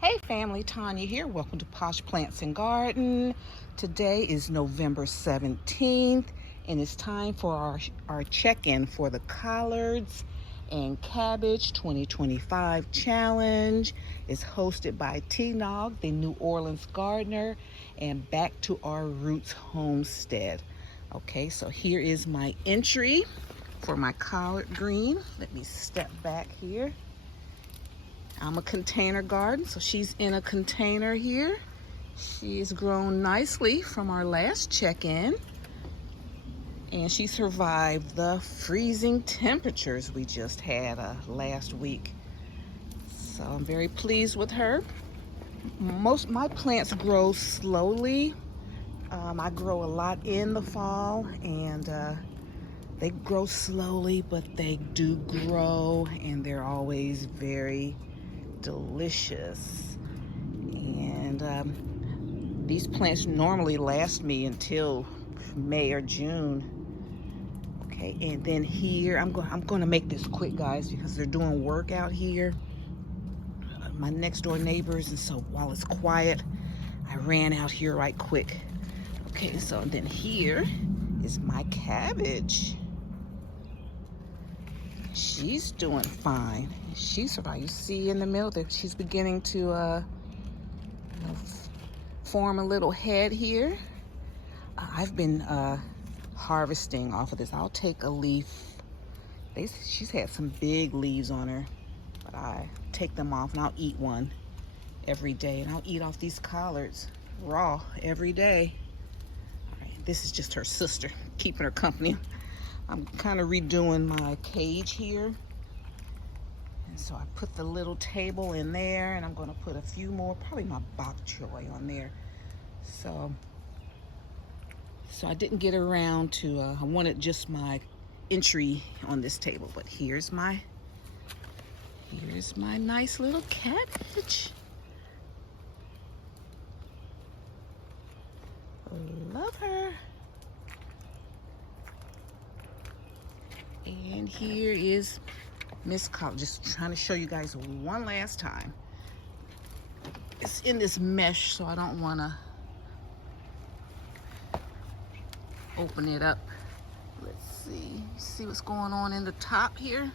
Hey family, Tanya here. Welcome to Posh Plants and Garden. Today is November 17th and it's time for our check-in for the Collards and Cabbage 2025 challenge. It's hosted by T-Nog, the New Orleans gardener, and Back to Our Roots Homestead. Okay, so here is my entry for my collard green. Let me step back here. I'm a container garden, so she's in a container here. She's grown nicely from our last check-in, and she survived the freezing temperatures we just had last week. So I'm very pleased with her. Most my plants grow slowly. I grow a lot in the fall, and they grow slowly, but they do grow, and they're always very delicious. And these plants normally last me until May or June. Okay, and then here I'm going to make this quick, guys, because they're doing work out here, my next door neighbors, and so while it's quiet I ran out here right quick. Okay, so then here is my cabbage. She's doing fine. She survived. You see in the middle that she's beginning to form a little head here. I've been harvesting off of this. I'll take a leaf. She's had some big leaves on her, but I take them off and I'll eat one every day. And I'll eat off these collards raw every day. All right, this is just her sister, keeping her company. I'm kind of redoing my cage here. And so I put the little table in there, and I'm going to put a few more, probably my bok choy on there. So I didn't get around to, I wanted just my entry on this table, but here's my nice little cabbage. Love her. And here is Miss Collard. Just trying to show you guys one last time. It's in this mesh, so I don't want to open it up. Let's see what's going on in the top here.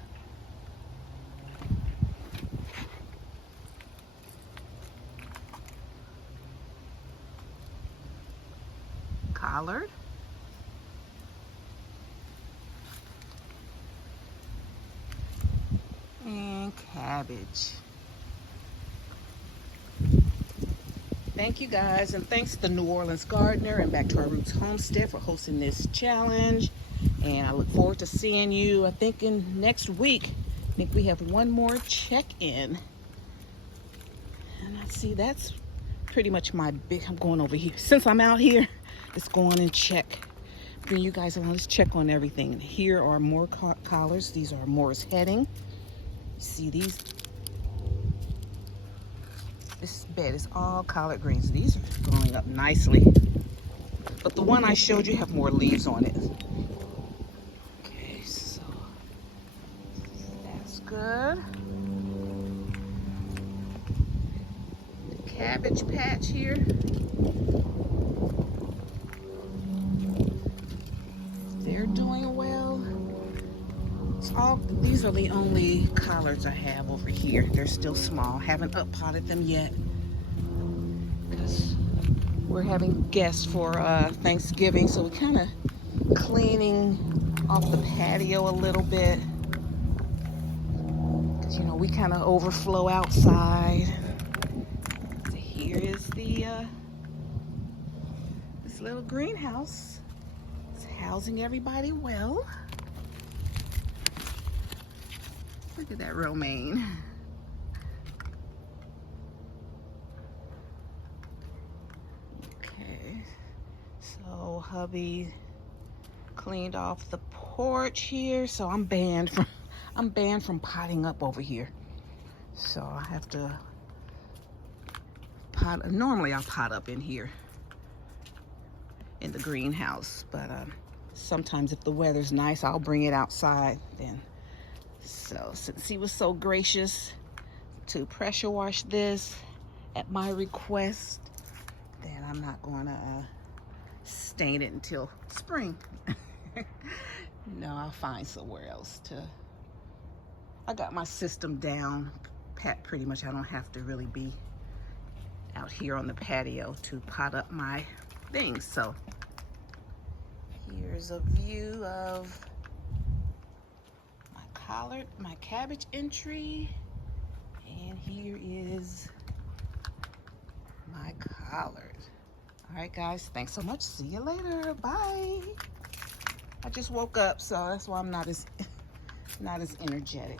Collard. And cabbage. Thank you guys, and thanks to the New Orleans gardener and Back to Our Roots Homestead for hosting this challenge. And I look forward to seeing you, I think, in next week. I think we have one more check-in. And I see that's pretty much my big, I'm going over here. Since I'm out here, let's go on and check. Bring you guys along, let's check on everything. Here are more collards. These are Morris heading. See these? This bed is all collard greens. These are growing up nicely. But the one I showed you have more leaves on it. Okay, so that's good. The cabbage patch here. They're doing well. These are the only collards I have over here. They're still small. Haven't up-potted them yet because we're having guests for Thanksgiving, so we're kind of cleaning off the patio a little bit because, you know, we kind of overflow outside. So here is the this little greenhouse. It's housing everybody well. Look at that romaine. Okay, so hubby cleaned off the porch here, so I'm banned from potting up over here. So I have to pot. Normally I'll pot up in here in the greenhouse, but sometimes if the weather's nice, I'll bring it outside then. So since he was so gracious to pressure wash this, at my request, then I'm not going to stain it until spring. No, I'll find somewhere else to. I got my system down pat pretty much. I don't have to really be out here on the patio to pot up my things. So here's a view of my collard, my cabbage entry, and here is my collard. All right, guys, thanks so much. See you later. Bye. I just woke up, so that's why I'm not as energetic.